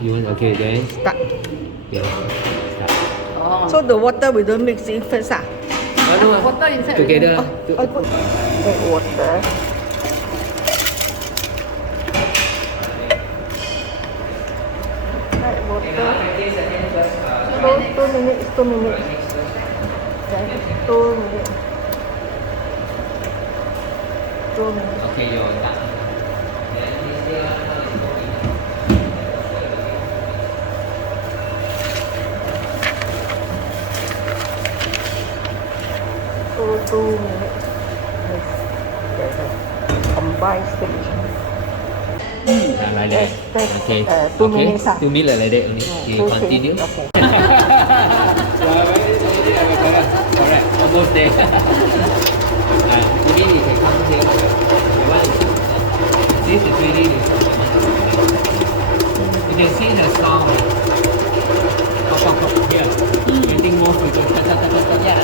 You want? Okay, then. Start. Yeah. Start. Oh. So the water we don't mix in first. No, Water inside. together. I put water. Add water. 2 minutes. 2 minutes. Then 2 minutes. 2 minutes. Okay, you're done. So 2 minutes. Yes. Combine stage. Like that. That's, Okay. 2 minutes. 2 minutes like that only. Okay, Two, continue. Okay. Correct. Almost there. Maybe you can come here. This is really the you can see the sound. Here. Getting more frequent. Yeah.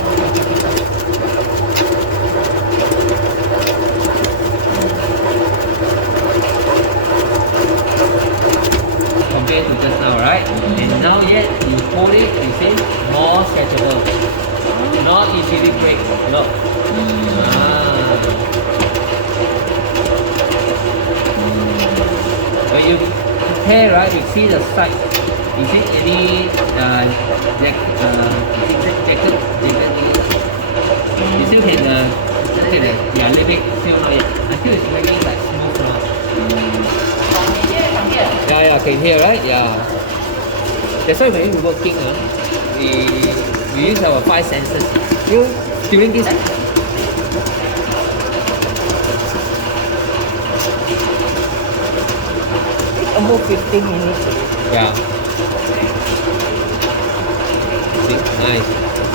Compared to just now, right? And now yet you hold it, you see more stretchable, not easily break. Look. When you tear, right, you see the side. You see any jacket? You still can okay, yeah, leave it still not yet until it's very like smooth now. From here. Yeah, can hear, right? Yeah. That's why when we're working, we use our 5 senses. During this. It's almost 15 minutes. Yeah. See? Nice.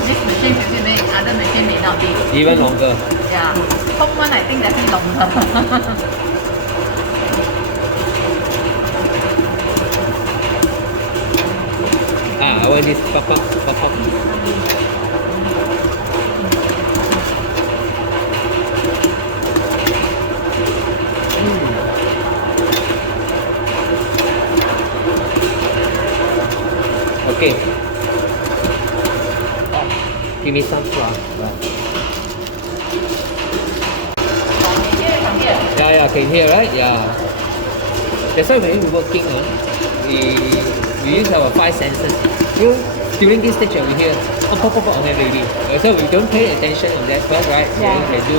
This machine 15 minutes, other machine may not be. Even longer. Yeah. Home one I think definitely longer. I want this pop. Okay. Give me some flour. Right. From here. Yeah, can hear, right? Yeah. That's why when we're working, we use our 5 senses. During this stage over here, pop on it already. So we don't pay attention on that first, right? Yeah. Then we do.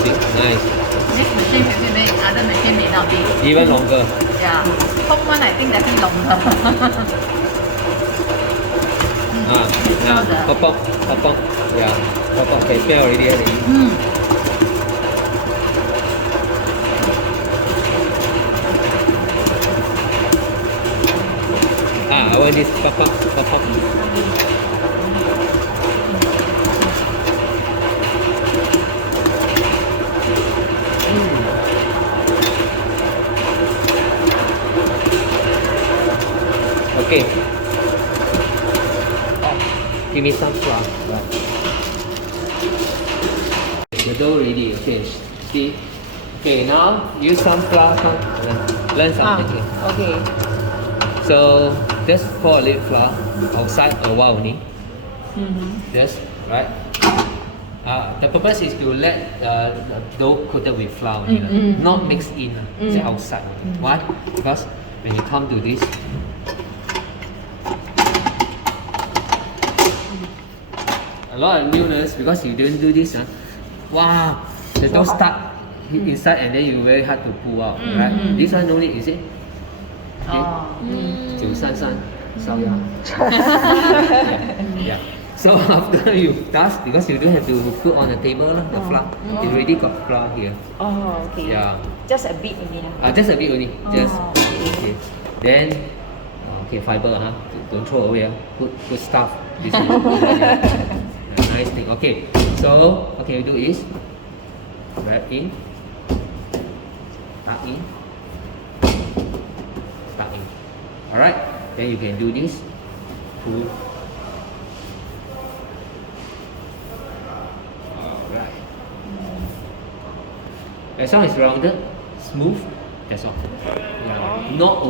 See? Nice. This machine 15 minutes, other machine may not be. Even longer. Yeah. Home one I think definitely longer. Pop. Yeah. Pop. Okay, smell already. I want this pop. Okay. Give me some flour. Right. The dough ready. Okay. See. Okay. Now use some flour. Learn something here. Okay. So just pour a little flour outside a while only. Just right. The purpose is to let the dough coated with flour only, not mixed in. It's outside. Why? Because when you come to this, a lot of newness because you don't do this. Wow, the dough stuck inside and then you very hard to pull out. Right? This one no need, you see. Okay. 933烧鸭. Yeah. So after you dust, because you don't have to put on the table the flour, it already got flour here. Oh, okay. Yeah. Just a bit only. Just a bit only. Just okay. Then okay, fiber, don't throw away. Good stuff. This is nice thing. Okay. So okay, we do is wrap in, tuck in. Alright, then you can do this. Pull. Alright. As long as it's rounded, smooth, That's all. Yeah. Not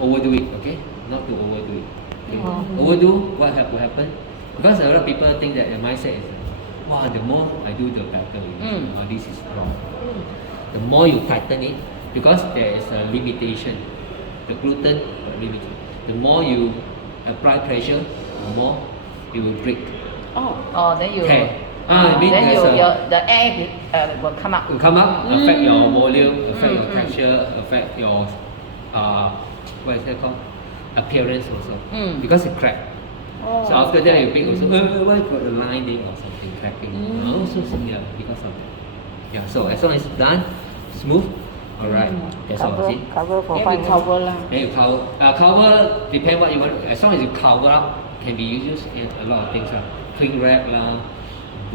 overdo it. Okay. Not to overdo it. Okay. Overdo, what will happen? Because a lot of people think that the mindset is, wow, the more I do, the better. This is wrong. The more you tighten it, because there is a limitation. The gluten limited. The more you apply pressure, the more it will break. Oh, then you. Okay. Then the air will come up. Will come up, affect your volume, affect your texture, affect your what is that called? Appearance also. Because it cracked. So after that you think also, why got a line there or something cracking? Also similar because of that. Yeah. So as long as it's done, smooth. Alright. That's all. See? Cover for Then 5 we minutes. cover lah. Then you cover. Cover depend what you want. As long as you cover up, can be used in a lot of things lah. Cling wrap lah,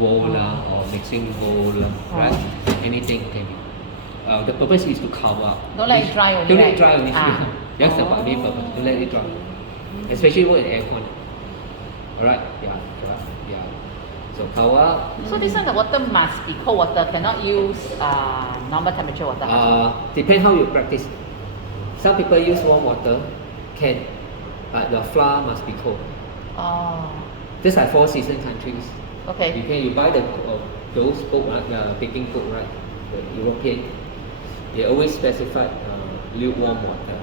bowl lah, or mixing bowl lah, right? Anything can be. The purpose is to cover up. Don't let it dry only. Don't let it right? dry only. That's the main purpose. Don't let it dry. Especially work in aircon. Alright. Yeah. So cover up. So this one the water must be cold water. Cannot use normal temperature water. Depend how you practice. Some people use warm water, can, but the flour must be cold. Just like Four Seasons countries. Okay. You buy those book, the baking book, right? The European, they always specify lukewarm water.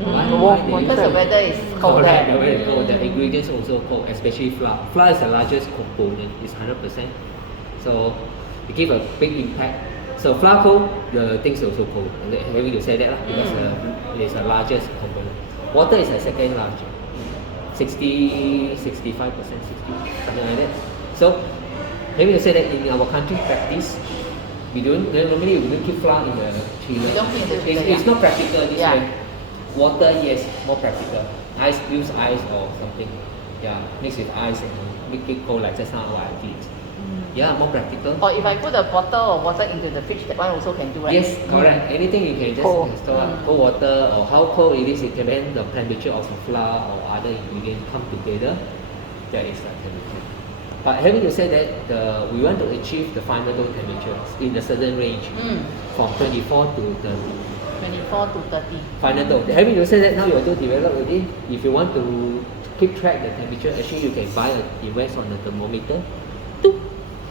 Why they use Because the that? weather is colder. Correct, the weather is cold. The ingredients also cold, especially flour. Flour is the largest component. It's 100%. So it gives a big impact. So flour cold, the things also cold. Having to say that because it's the largest component. Water is the second largest. 65%, 60, something like that. So, having to say that in our country practice, we don't normally we don't keep flour in the chiller. We don't keep in the chiller, It's not practical this Yeah. way. Water, yes, more practical. Use ice or something. Yeah, mix with ice and make it cold like just now what I did. Yeah, more practical. Or if I put a bottle of water into the fridge, that one also can do, right? Yes, correct. Anything you can just store cold water or how cold it is, it depends the temperature of the flour or other ingredients come together. That is the temperature. But having to say that we want to achieve the final dough temperature in a certain range from 24 to 30. 24 to 30. Final dough. Having to say that now your dough developed already. If you want to keep track the temperature, actually you can buy a device on the thermometer.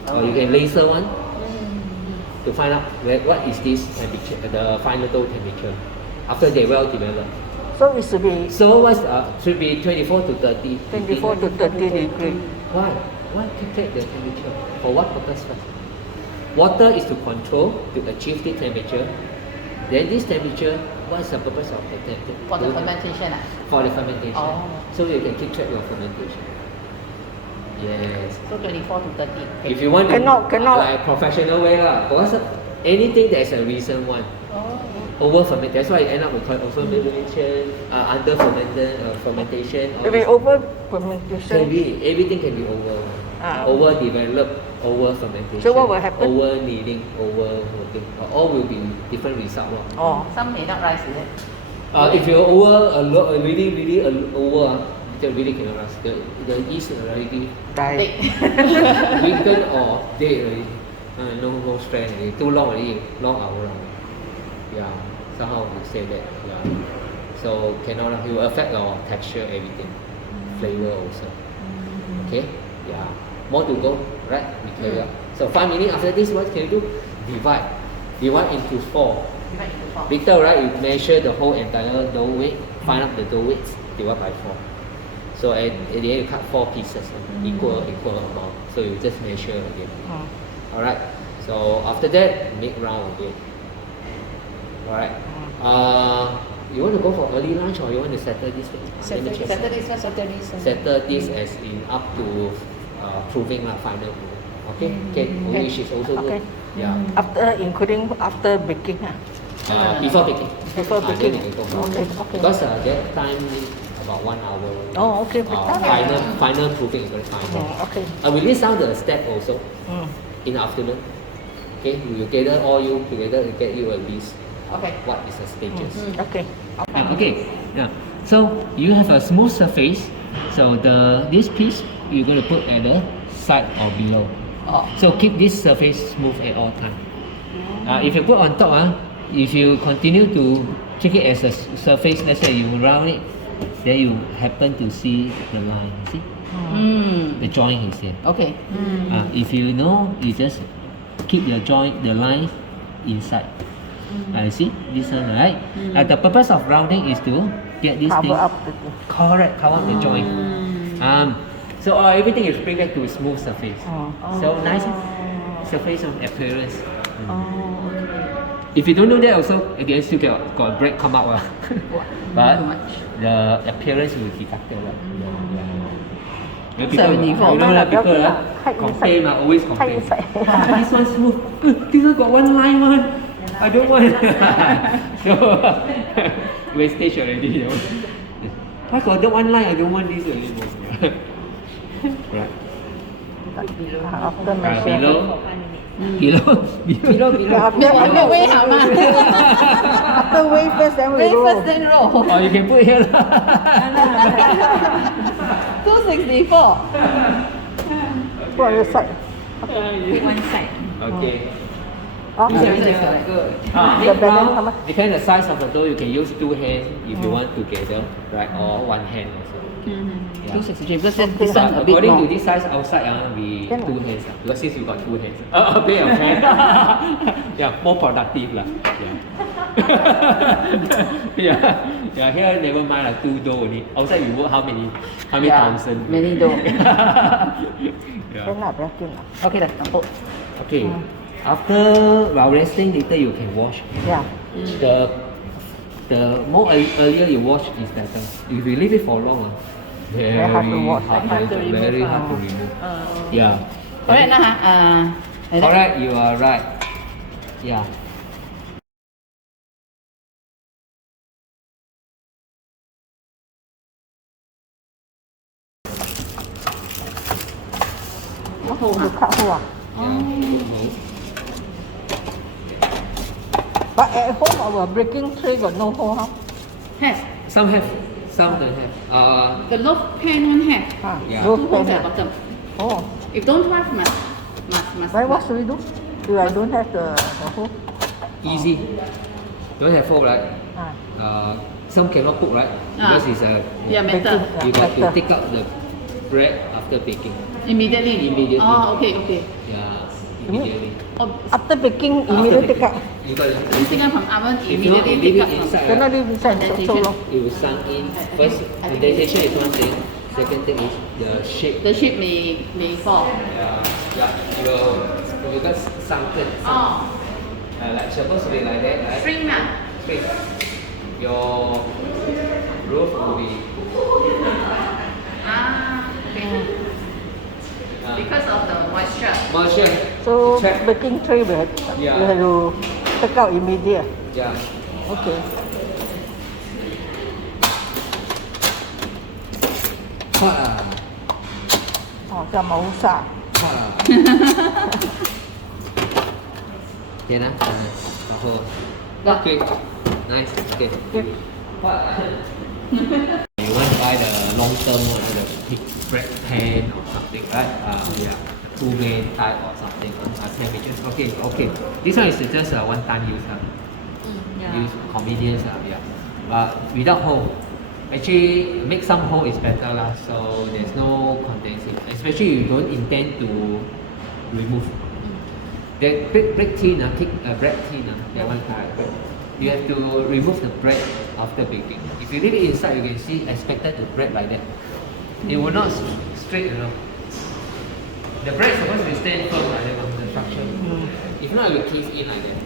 Or you can laser one to find out what is this temperature, the final dough temperature after they well developed. So it should be So what's should be 24 to 30. 24 to 30 degrees. Why? Why to take the temperature? For what purpose first? Water is to control to achieve the temperature. Then this temperature, what's the purpose of the temperature? For the fermentation. For the fermentation. Oh. So you can keep track of fermentation. Yes. So 24 to 30. If you want to Cannot. like professional way lah, because anything there's a reason one. Over ferment. That's why it end up with also fermentation, under fermentation. If we over Can fermentation, be everything can be overdeveloped, over fermentation. So what will happen? Over kneading, over working. All will be different result. Some may not rise, is it? If you're over a lot, really over, that really cannot last. The yeast already die. weakened or dead already. No strength already. Too long already. Long hour. Yeah. Somehow we say that. Yeah. So cannot. It will affect our texture, everything, flavor also. Okay. Yeah. More to go, right? We carry up. So 5 minutes after this, what can you do? Divide into 4. Divide into 4. Later, right? You measure the whole entire dough weight. Find out the dough weight. Divide by 4. So at the end you cut 4 pieces, equal amount. So you just measure again. Alright. So after that, make round again. Alright. You want to go for early lunch or you want to settle this thing? Settle this. Settle this as in up to proving final. Okay. Which is also good. Yeah. After baking. Before baking. Before baking. Then you can go. Okay. Because that time about 1 hour. Oh, okay. Final proving is very final. Okay. We list down the step also in the afternoon. Okay, we will gather all you together to get you a list. Okay. What is the stages? Okay. Okay. Yeah. So you have a smooth surface. So this piece you're going to put at the side or below. So keep this surface smooth at all time. If you put on top, if you continue to treat it as a surface, let's say you round it, then you happen to see the line. See? The joint is here. Okay. If you know, you just keep your joint, the line inside. See this one, right? The purpose of rounding is to get this thing Cover up the thing. correct, cover up the joint. So everything is bring back to a smooth surface. So nice surface of appearance. If you don't do that, also again still got bread come out, but the appearance will be better. People, you know, people complain, always complain. This one smooth. This one got one line, one. I don't want. So wastage already. You know. I got the one line. I don't want this anymore. Right. After measuring. Below. Weigh how much? After weigh first, then we Weigh roll. first, then roll. Oh, you can put here. 264. Put on the side. Pick one side. Okay. Good. The balance how much? Depend the size of the dough. You can use two hands if you want together, right? Or one hand also. Yeah. 263 because this one a bit According to more. this size outside, we Can two hands. Because since you got two hands, okay. Yeah, more productive lah. Yeah. Here never mind lah, two dough only. Outside you work how many thousand? Many dough. Yeah. Can lah, vacuum lah. Okay dah, nampak. Okay. After while resting, later you can wash. Yeah. The more earlier you wash is better. If you leave it for long, very hard to wash. very hard to remove. Yeah. Correct lah ha. Correct, you are right. Yeah. What hole? You cut hole ah? But at home our baking tray got no hole, huh? Have. Some have, some don't have. The loaf pan one have. Yeah. Loaf Two pan holes at ah. bottom. Oh. If don't have, must. Then what should we do? If I don't have the hole? Easy. Don't have hole, right? Some cannot cook, right? Because it's a Yeah, metal. you got to Metal. take out the bread after baking. Immediately. Immediately. Oh, okay. Yeah, immediately. Oh, After baking, immediately take out. You got you take out from oven, if you not immediately leave take it out from. inside, Cannot right? leave inside so long. It will sunk in. First, condensation is one thing. Second thing is the shape. The shape may fall. Yeah, you got sunken. Oh, Like supposed to be like that, right? string lah. Straight. Your roof will be. Okay. Because of the moisture. Moisture. So Check. baking tray we have, Yeah. we have to take out immediate. Yeah. Okay. Hot ah. 哦，像谋杀。 Hot ah. Okay na. Okay. Nice. Okay. Hot ah. You want to buy the long term one, the big bread pan or something, right? Yeah. 2 main type or something. Temperatures. Okay. This one is just a one-time use. Use convenience. Yeah. But without hole. Actually, make some hole is better lah. So there's no condensing. Especially you don't intend to remove. The bread tin, bread tin, that one type. You have to remove the bread after baking. If you leave it inside, you can see expected the bread like that. It will not straight, you know. The bread is supposed to stay firm like that, the structure. If not, it will cave in like that.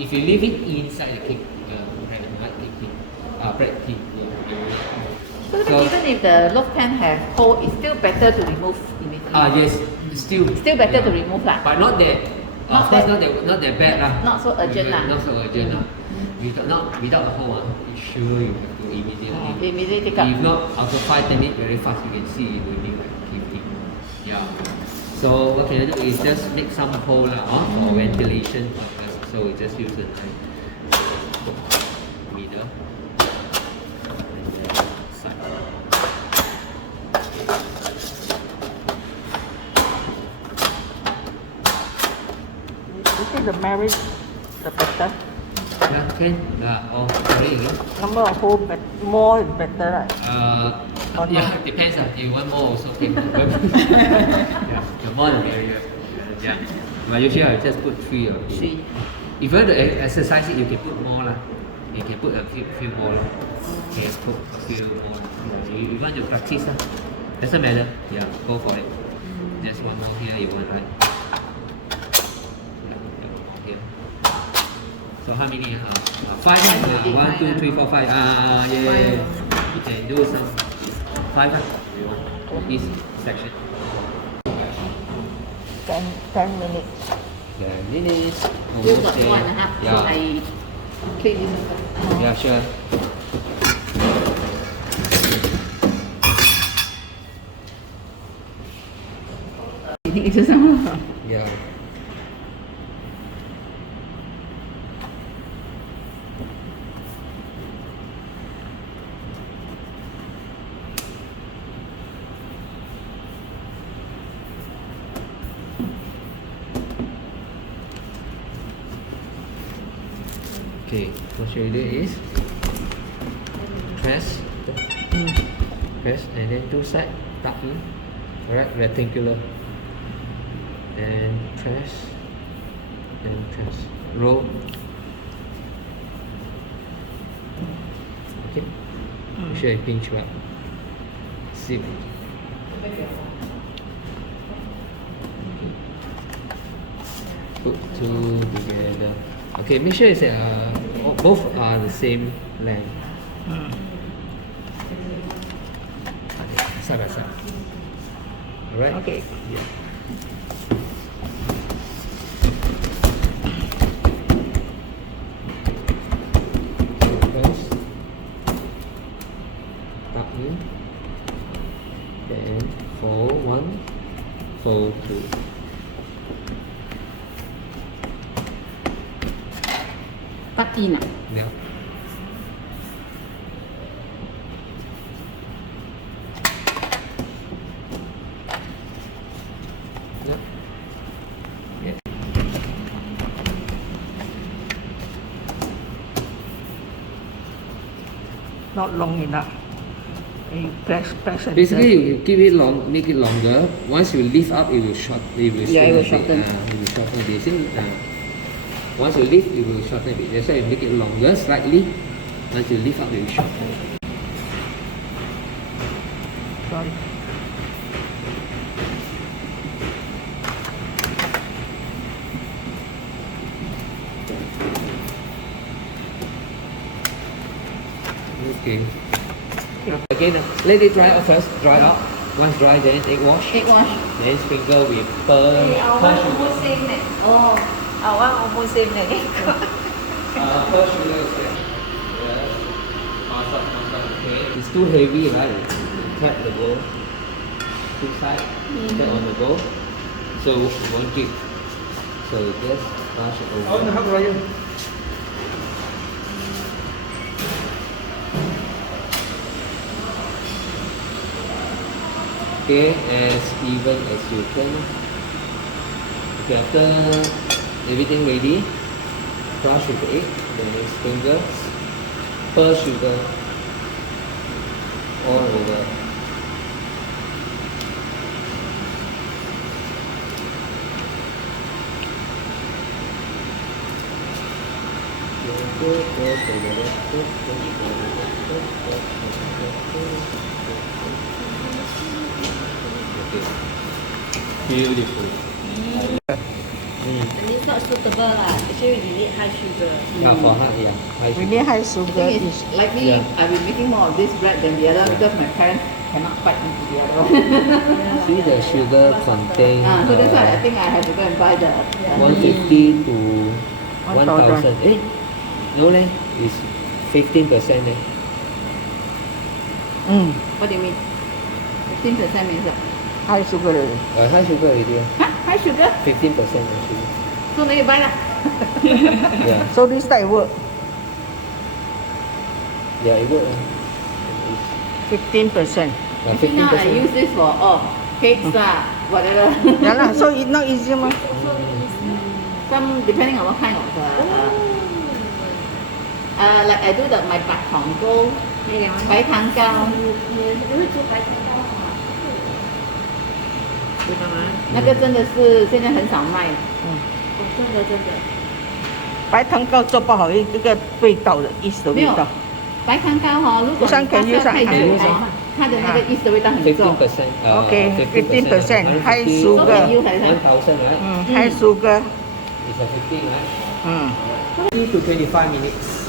If you leave it inside the cake, bread tin. So even if the loaf pan have hole, it's still better to remove immediately. Yes, still better to remove lah. But not that. Of course, not that bad lah. Not so urgent lah. Not so urgent lah. Without the hole, it's sure you have to immediately. Immediately take out. If not, after 5-10 minutes, very fast you can see it will be like keeping. Yeah. So what can I do is just make some hole lah, for ventilation purpose. So we just use the knife. Middle. And then side. You see the marriage better. Yeah, can. Oh, sorry again. Number of hole, more is better, right? Or Yeah, not? depends. You want more also can. Yeah, the more the merrier. Yeah. But usually I just put 3 or 2. 3. If you want to exercise it, you can put more lah. You can put a few more lah. Okay, put a few more. You want to practice lah. Doesn't matter. Yeah, go for it. Just one more here you want, right? Yeah, one more here. So how many? 5. 1, 2, 3, 4, 5. Yeah. You can do some 5 you want this section. 10 minutes. 10 minutes. Still Almost got there. 1.5. So Yeah. I clean this one. Yeah, sure. Itu sama. Yeah. Okay, what should we do is press, press, and then 2 side tuck in, alright, rectangular, and press, roll. Okay, make sure you pinch well. Zip. Put 2 together. Okay, make sure it's both are the same length. Okay, side by side. Alright? Okay. Yeah. Press. Tuck in. Then fold 1, fold 2. Tuck in. Yeah. Yeah. Yeah. Not long enough. You press and Basically, you keep it long, make it longer. Once you lift up, it will short. It will Yeah, it will shrink a bit. shorten. It will shorten a bit. See? Once you lift, it will shorten a bit. That's why you make it longer slightly. Once you lift up, it will shorten. sorry. Okay. Again, let it dry out first. Dry out. Once dry, then egg wash. Egg wash. Then sprinkle with pearl sugar. same nè. Oh. Almost same nè. Pearl sugar is there. Yes. Mask up. Okay. It's too heavy, right? Tap the bowl. 2 sides. Tap on the bowl. So it won't drip. So just brush it over. Okay, as even as you can. Okay, after everything ready, brush with the egg, then sprinkle pearl sugar all over. Okay. Beautiful. And it's not suitable lah. Actually, we need high sugar. Yeah, for her, yeah. High We sugar. need high The sugar. thing is is, like me, Yeah. I've been making more of this bread than the other because my parents cannot fight into the other one. See the sugar contain So that's why I think I have to go and buy the 150 to 1,000. 1,000. No leh, it's 15% leh. What do you mean? 15% means what? high sugar. High sugar already. Huh? High sugar? 15% actually. So now you buy lah. Yeah, So this type work. yeah, it works. 15%. See now I use this for cakes lah, whatever. Yeah lah, so it's not easy mah. Some depending on what kind of like I do the my 白糖糕、白糖糕，你会做白糖糕吗？知道吗？那个真的是现在很少卖。哦，真的真的。白糖糕做不好，这个味道的意思的没有味道。白糖糕哈，如果上可以你发酵太久上哦，它的那个 yeast 的味道很重。 15%. Okay, 15%, high 所 sugar. 以 you 还是 1,000, right? High sugar. It's a 15, right? 嗯 20 to 25 minutes.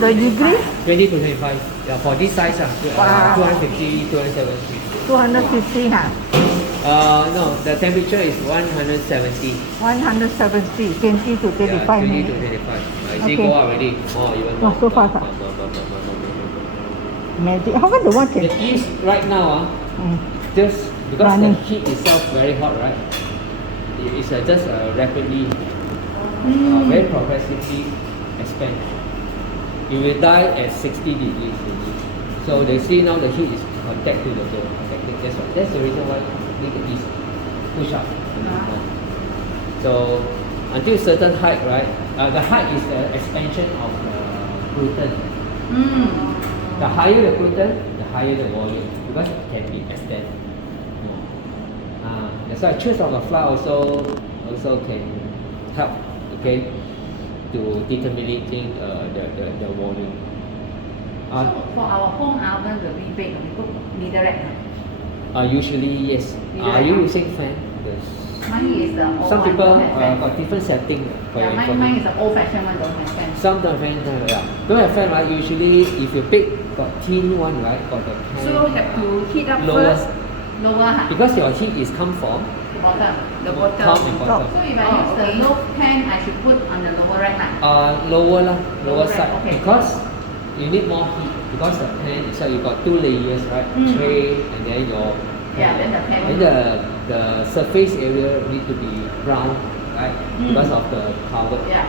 The degree 20 to 25. Yeah, for this size, Wow. 250, 270. 250 哈 No, the temperature is 170. 170, 20 to 25 Yeah, 20 to minutes. 25. You see, Okay. go out already. Oh, even Oh, more. so fast, More. Magic. How come the one can? The yeast right now, just because Running. the heat itself very hot, right? It's just rapidly, very progressively expand. It will die at 60 degrees. So they see now the heat is contact to the dough. That's the reason why make the yeast push up. So until certain height, right? The height is the expansion of the gluten. The higher the gluten, the higher the volume because it can be extended. That's why choose of the flour also can help, okay, to determining the volume. So for our home oven, the we bake, we put middle rack. Usually yes. Are you using fan? Yes. Mine is the old Some one, people don't have fan. got different setting for Yeah, your mine is the old fashioned one, don't have fan. Some don't have fan, yeah. Don't have fan, right? Usually if you bake got thin one, right? Got the pan. So have to heat up Lower. first. Lower ha? Because your heat is come from The bottom. The top bottom. and bottom. So if I use the low pan, I should put on the lower rack lah. Lower lah, lower Lower, side. okay. Because you need more heat. Because the pan, so you got two layers, right? Tray and then your Yeah, then the pan. and the surface area need to be brown, right? Because of the cover. Yeah.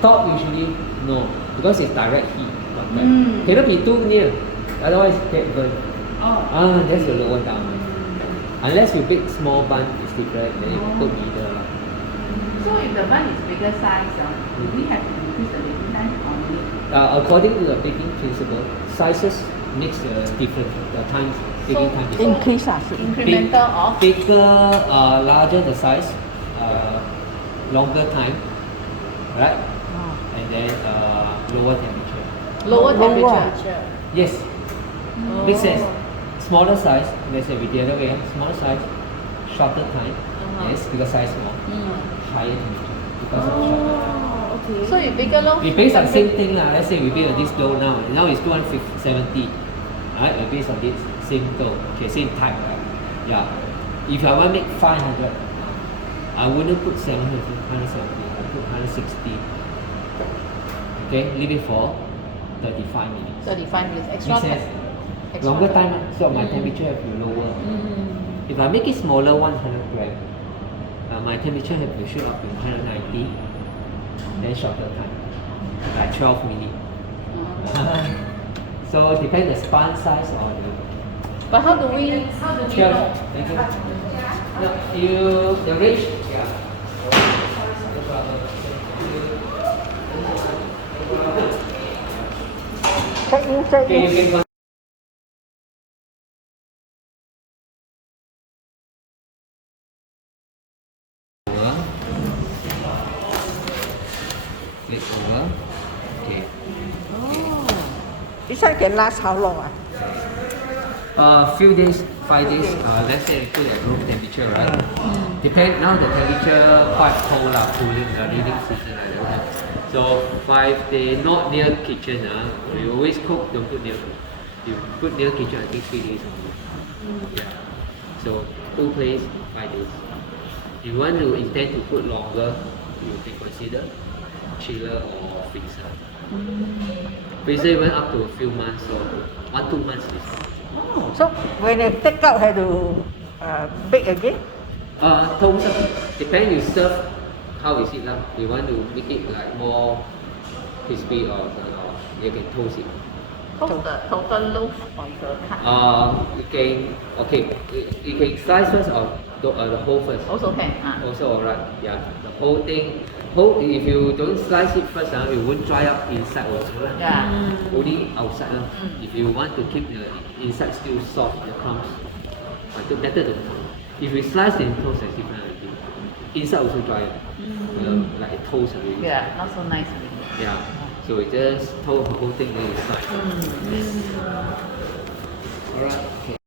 Top usually no, because it's direct heat. Contact. Cannot be too near, otherwise get burn. Oh. That's the lower down. Unless you bake small bun, it's different. Then you put middle. So if the bun is bigger size, do we have to increase the baking time or no? According to the baking principle, sizes makes the difference. The times baking time is increase 啊是 Incremental of bigger, larger the size, longer time, right? And then lower temperature. lower Lower. temperature. Yes, makes sense. Smaller size, let's say with the other way, smaller size, shorter time. Yes, bigger size more, higher temperature because of shorter time. So if bigger loaf, We base on same thing lah. Let's say we base on this dough now. Now it's 270. Right? We base on this same dough. Okay, same type. Right? Yeah. If I want to make 500, I wouldn't put 700, 170. I put 160. Okay, leave it for 35 minutes. 35 minutes extra. Makes sense. Extra Longer time. time, so my temperature have to lower. If I make it smaller, 100 gram, my temperature have to shoot up to 190. Then shorter time, like 12 minutes. So it depends the span size or the But how do we know? 12. Thank you. No, the range, yeah. check in Okay, you can click over. Okay. This one can last how long Few days, 5 days. Let's say put at room temperature, right? Depend now the temperature quite cold lah, cooling, reading season like that. So 5 days, not near kitchen. We always cook, don't put near. You put near kitchen, I think 3 days only. Yeah. So cool place, 5 days. If you want to intend to put longer, you can consider chiller or freezer. Freezer even up to a few months or 1-2 months is fine. So when I take out, have to bake again? Toast depend you serve how is it lah. You want to make it like more crispy or you can toast it. Toast the total loaf or you can cut? You can you can slice first or the whole first. Also can. Also alright, yeah. The whole thing if you don't slice it first, it won't dry up inside also. Yeah. Only outside. If you want to keep the inside still soft, the crumbs, better to if we slice in toast, it's different already. Inside also dry up, like a toast already. Yeah, not so nice. Already. Yeah. So we just toast the whole thing inside. Yes. Alright. Okay.